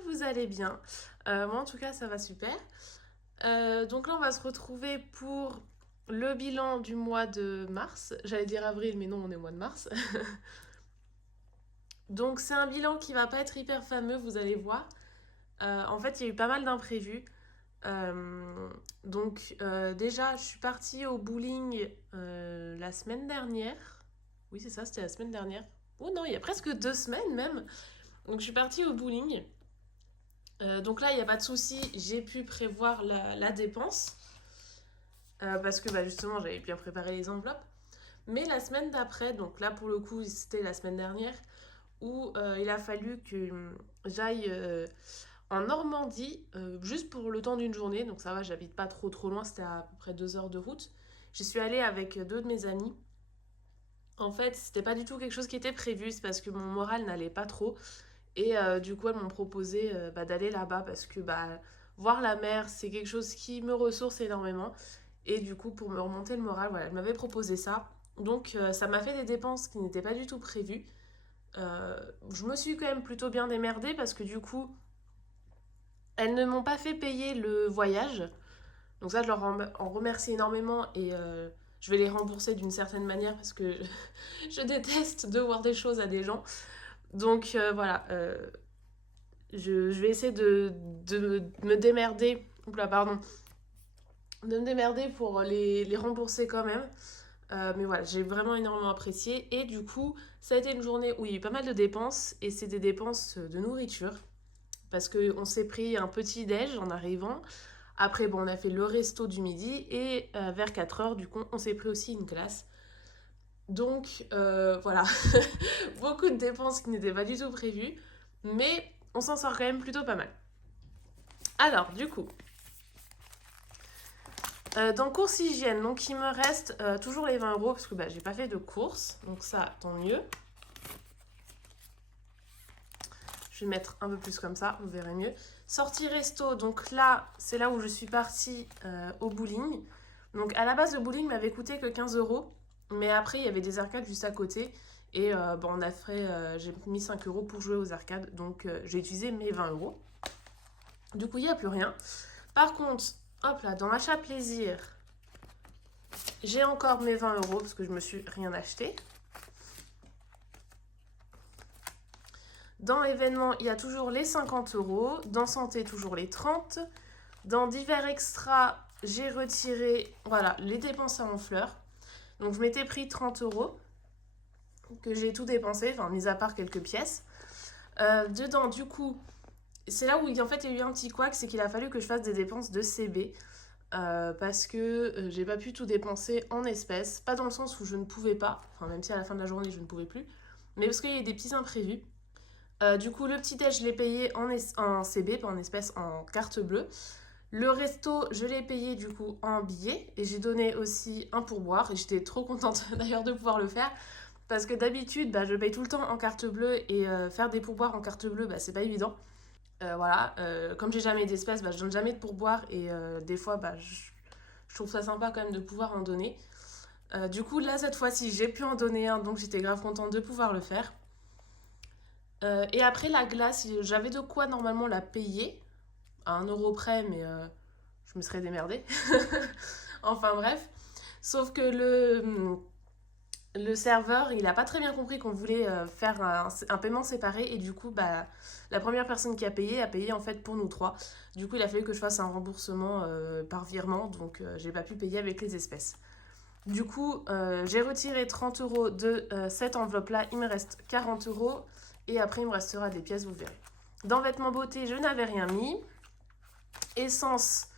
que vous allez bien. Moi en tout cas ça va super. Donc là on va se retrouver pour le bilan du mois de mars. J'allais dire avril mais non on est au mois de mars. Donc c'est un bilan qui va pas être hyper fameux, vous allez voir. En fait il y a eu pas mal d'imprévus. Déjà je suis partie au bowling la semaine dernière. Oui c'est ça, c'était la semaine dernière. Oh non, il y a presque 2 semaines même. Donc je suis partie au bowling. Donc là, il n'y a pas de souci, j'ai pu prévoir la dépense parce que justement, j'avais bien préparé les enveloppes. Mais la semaine d'après, donc là pour le coup, c'était la semaine dernière, où il a fallu que j'aille en Normandie juste pour le temps d'une journée. Donc ça va, j'habite pas trop loin, c'était à peu près 2 heures de route. J'y suis allée avec deux de mes amis. En fait, c'était pas du tout quelque chose qui était prévu, c'est parce que mon moral n'allait pas trop. Et du coup, elles m'ont proposé d'aller là-bas parce que voir la mer, c'est quelque chose qui me ressource énormément. Et du coup, pour me remonter le moral, voilà, elles m'avaient proposé ça. Donc, ça m'a fait des dépenses qui n'étaient pas du tout prévues. Je me suis quand même plutôt bien démerdée parce que du coup, elles ne m'ont pas fait payer le voyage. Donc ça, je leur en remercie énormément et je vais les rembourser d'une certaine manière parce que je déteste devoir des choses à des gens. Donc voilà, je vais essayer de me démerder. Oula, pardon. De me démerder pour les rembourser quand même. Mais voilà, j'ai vraiment énormément apprécié. Et du coup, ça a été une journée où il y a eu pas mal de dépenses. Et c'est des dépenses de nourriture. Parce qu'on s'est pris un petit déj en arrivant. Après, bon, on a fait le resto du midi. Et vers 4 heures, du coup, on s'est pris aussi une glace. Donc, voilà. Beaucoup de dépenses qui n'étaient pas du tout prévues. Mais on s'en sort quand même plutôt pas mal. Alors, du coup, dans courses hygiène, donc il me reste toujours les 20 € parce que j'ai pas fait de courses, donc ça, tant mieux. Je vais mettre un peu plus comme ça, vous verrez mieux. Sortie resto, donc là, c'est là où je suis partie au bowling. Donc à la base, le bowling m'avait coûté que 15 €, mais après, il y avait des arcades juste à côté. Et on a fait, j'ai mis 5 € pour jouer aux arcades, donc j'ai utilisé mes 20 €. Du coup, il n'y a plus rien. Par contre, hop là, dans l'achat plaisir, j'ai encore mes 20 € parce que je me suis rien acheté. Dans événements, il y a toujours les 50 €. Dans santé, toujours les 30. Dans divers extras, j'ai retiré les dépenses à Honfleur. Donc je m'étais pris 30 € que j'ai tout dépensé, enfin mis à part quelques pièces. Dedans, du coup, c'est là où en fait il y a eu un petit couac, c'est qu'il a fallu que je fasse des dépenses de CB. Parce que j'ai pas pu tout dépenser en espèces. Pas dans le sens où je ne pouvais pas, enfin même si à la fin de la journée je ne pouvais plus, mais parce qu'il y a eu des petits imprévus. Du coup, le petit-déj, je l'ai payé en CB, pas en espèces, en carte bleue. Le resto, je l'ai payé du coup en billets. Et j'ai donné aussi un pourboire. Et j'étais trop contente d'ailleurs de pouvoir le faire. Parce que d'habitude, je paye tout le temps en carte bleue. Et faire des pourboires en carte bleue, c'est pas évident. Comme j'ai jamais d'espèces, je donne jamais de pourboire. Et des fois, je trouve ça sympa quand même de pouvoir en donner. Du coup, là, cette fois-ci, j'ai pu en donner un. Donc j'étais grave contente de pouvoir le faire. Et après la glace, j'avais de quoi normalement la payer à 1 € près, mais je me serais démerdée. Enfin bref. Sauf que le serveur, il n'a pas très bien compris qu'on voulait faire un paiement séparé. Et du coup, la première personne qui a payé en fait pour nous trois. Du coup, il a fallu que je fasse un remboursement par virement. Donc, j'ai pas pu payer avec les espèces. Du coup, j'ai retiré 30 € de cette enveloppe-là. Il me reste 40 €. Et après, il me restera des pièces, vous verrez. Dans vêtements beauté, je n'avais rien mis. Essence,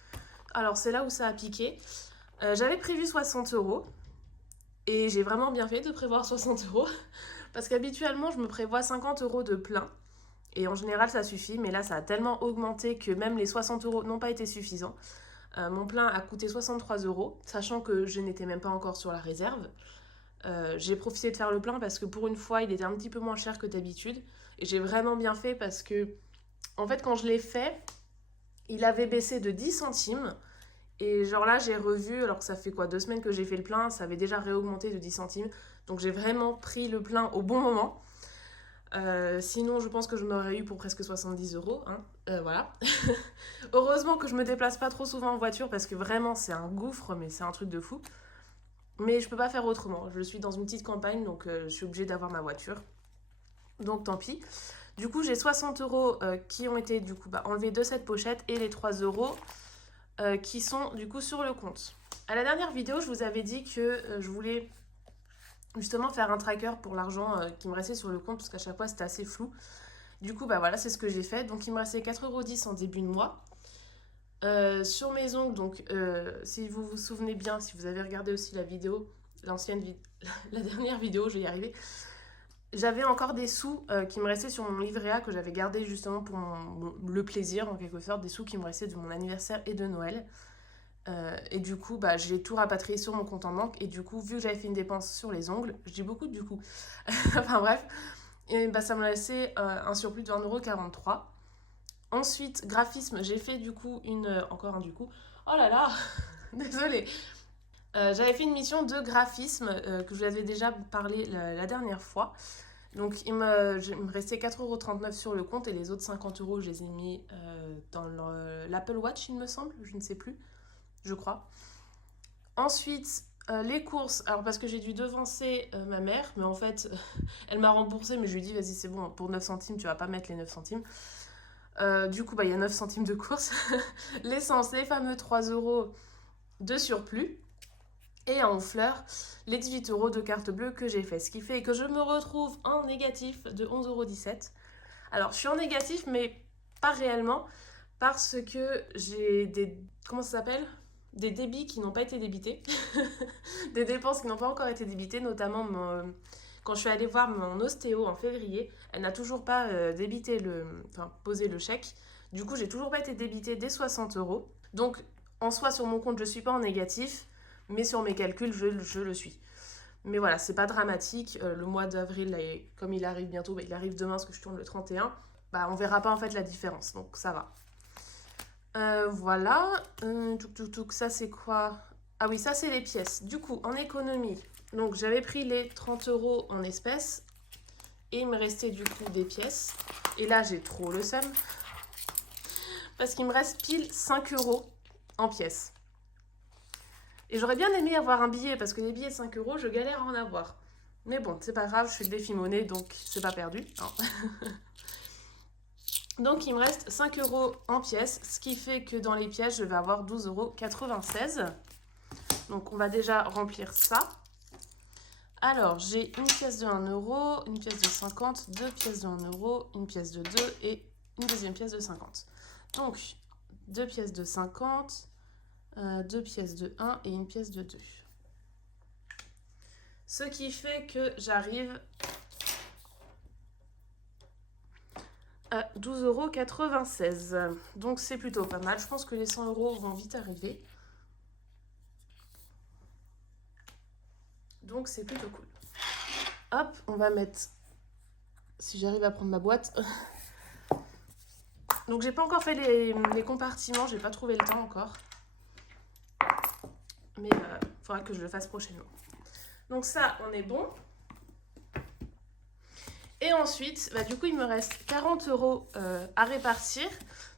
alors c'est là où ça a piqué. J'avais prévu 60 €. Et j'ai vraiment bien fait de prévoir 60 €. Parce qu'habituellement, je me prévois 50 € de plein. Et en général, ça suffit. Mais là, ça a tellement augmenté que même les 60 € n'ont pas été suffisants. Mon plein a coûté 63 €, sachant que je n'étais même pas encore sur la réserve. J'ai profité de faire le plein parce que pour une fois, il était un petit peu moins cher que d'habitude. Et j'ai vraiment bien fait parce que, en fait, quand je l'ai fait, il avait baissé de 10 centimes. Et genre là, j'ai revu, alors que ça fait 2 semaines que j'ai fait le plein, ça avait déjà réaugmenté de 10 centimes. Donc j'ai vraiment pris le plein au bon moment. Sinon, je pense que je m'aurais eu pour presque 70 euros. Hein. Voilà. Heureusement que je me déplace pas trop souvent en voiture parce que vraiment, c'est un gouffre, mais c'est un truc de fou. Mais je peux pas faire autrement. Je suis dans une petite campagne, donc je suis obligée d'avoir ma voiture. Donc tant pis. Du coup, j'ai 60 euros qui ont été du coup enlevés de cette pochette et les 3 euros qui sont du coup sur le compte. À la dernière vidéo, je vous avais dit que je voulais justement faire un tracker pour l'argent qui me restait sur le compte parce qu'à chaque fois c'était assez flou. Du coup, voilà, c'est ce que j'ai fait. Donc, il me restait 4,10 € en début de mois. Sur mes ongles, donc, si vous vous souvenez bien, si vous avez regardé aussi la vidéo, la dernière vidéo, je vais y arriver, j'avais encore des sous qui me restaient sur mon livret A que j'avais gardé justement pour le plaisir, en quelque sorte, des sous qui me restaient de mon anniversaire et de Noël. Et du coup, j'ai tout rapatrié sur mon compte en banque. Et du coup, vu que j'avais fait une dépense sur les ongles, je dis beaucoup du coup. Enfin bref, et ça me laissait un surplus de 20,43 €. Ensuite, graphisme, j'ai fait du coup encore un du coup. Oh là là, désolée. J'avais fait une mission de graphisme que je vous avais déjà parlé la dernière fois. Donc il me restait 4,39 € sur le compte et les autres 50 euros, je les ai mis dans l'Apple Watch, il me semble, je ne sais plus, je crois. Ensuite, les courses, alors parce que j'ai dû devancer ma mère, mais en fait, elle m'a remboursé, mais je lui ai dit, vas-y, c'est bon, pour 9 centimes, tu vas pas mettre les 9 centimes. Du coup, il y a 9 centimes de course. L'essence, les fameux 3 euros de surplus. Et en fleurs, les 18 euros de carte bleue que j'ai fait. Ce qui fait que je me retrouve en négatif de 11,17 €. Alors, je suis en négatif, mais pas réellement, parce que j'ai des... Comment ça s'appelle ? Des débits qui n'ont pas été débités. Des dépenses qui n'ont pas encore été débitées, notamment quand je suis allée voir mon ostéo en février, elle n'a toujours pas posé le chèque. Du coup, j'ai toujours pas été débitée des 60 euros. Donc, en soi, sur mon compte, je suis pas en négatif, mais sur mes calculs, je le suis. Mais voilà, c'est pas dramatique. Le mois d'avril, comme il arrive bientôt, il arrive demain parce que je tourne le 31, on verra pas en fait la différence, donc ça va. Voilà. Ça c'est quoi ? Ah oui, ça c'est les pièces. Du coup, en économie, donc j'avais pris les 30 euros en espèces et il me restait du coup des pièces. Et là, j'ai trop le seum parce qu'il me reste pile 5 euros en pièces. Et j'aurais bien aimé avoir un billet parce que les billets de 5 euros, je galère à en avoir. Mais bon, c'est pas grave, je suis le défi monnaie donc c'est pas perdu. Donc il me reste 5 euros en pièces, ce qui fait que dans les pièces, je vais avoir 12,96 €. Donc on va déjà remplir ça. Alors j'ai une pièce de 1 €, une pièce de 50, deux pièces de 1 €, une pièce de 2 et une deuxième pièce de 50. Donc deux pièces de 50, deux pièces de 1 et une pièce de 2. Ce qui fait que j'arrive à 12,96 €. Donc c'est plutôt pas mal. Je pense que les 100 € vont vite arriver. Donc c'est plutôt cool. Hop, on va mettre... Si j'arrive à prendre ma boîte. Donc j'ai pas encore fait les compartiments, j'ai pas trouvé le temps encore. Mais il faudra que je le fasse prochainement. Donc ça, on est bon. Et ensuite, du coup, il me reste 40 € à répartir.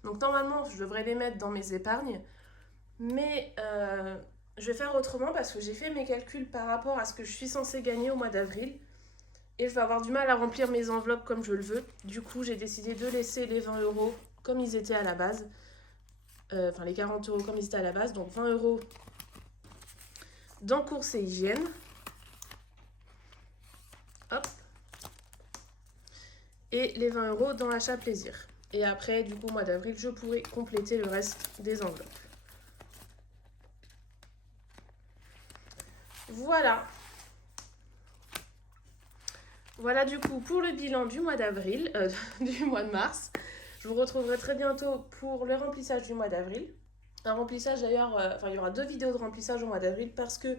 Donc normalement, je devrais les mettre dans mes épargnes. Mais je vais faire autrement parce que j'ai fait mes calculs par rapport à ce que je suis censée gagner au mois d'avril. Et je vais avoir du mal à remplir mes enveloppes comme je le veux. Du coup, j'ai décidé de laisser les 20 € comme ils étaient à la base. Enfin, les 40 € comme ils étaient à la base. Donc 20 € dans courses et hygiène. Hop. Et les 20 € dans achat plaisir. Et après, du coup, au mois d'avril, je pourrai compléter le reste des enveloppes. Voilà. Voilà du coup pour le bilan du mois d'avril, du mois de mars. Je vous retrouverai très bientôt pour le remplissage du mois d'avril. Un remplissage d'ailleurs, il y aura 2 vidéos de remplissage au mois d'avril parce que,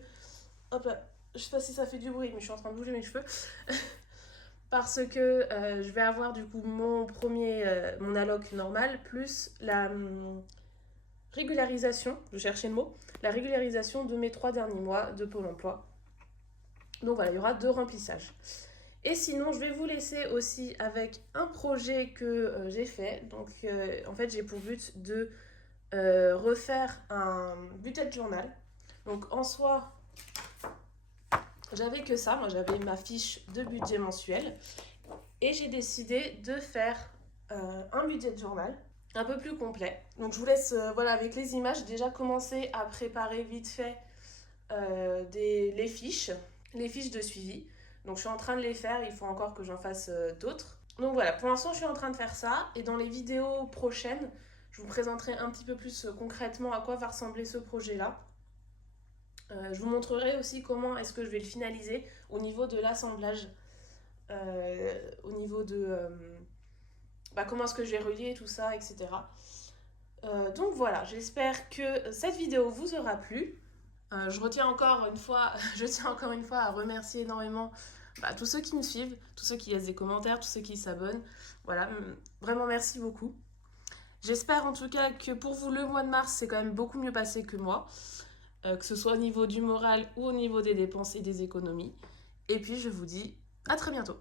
hop là, je sais pas si ça fait du bruit, mais je suis en train de bouger mes cheveux. Parce que je vais avoir du coup mon alloc normal plus la régularisation, je cherchais le mot, la régularisation de mes 3 derniers mois de Pôle emploi. Donc voilà, il y aura 2 remplissages. Et sinon, je vais vous laisser aussi avec un projet que j'ai fait. Donc, en fait, j'ai pour but de refaire un bullet journal. Donc, en soi, j'avais que ça. Moi, j'avais ma fiche de budget mensuel. Et j'ai décidé de faire un budget journal un peu plus complet. Donc, je vous laisse, voilà, avec les images, déjà commencer à préparer vite fait les fiches de suivi. Donc je suis en train de les faire, il faut encore que j'en fasse d'autres. Donc voilà, pour l'instant je suis en train de faire ça et dans les vidéos prochaines, je vous présenterai un petit peu plus concrètement à quoi va ressembler ce projet-là. Je vous montrerai aussi comment est-ce que je vais le finaliser au niveau de l'assemblage, au niveau de comment est-ce que je vais relier tout ça, etc. Donc voilà, j'espère que cette vidéo vous aura plu. Je tiens encore une fois à remercier énormément tous ceux qui me suivent, tous ceux qui laissent des commentaires, tous ceux qui s'abonnent. Voilà, vraiment merci beaucoup. J'espère en tout cas que pour vous, le mois de mars, c'est quand même beaucoup mieux passé que moi, que ce soit au niveau du moral ou au niveau des dépenses et des économies. Et puis je vous dis à très bientôt.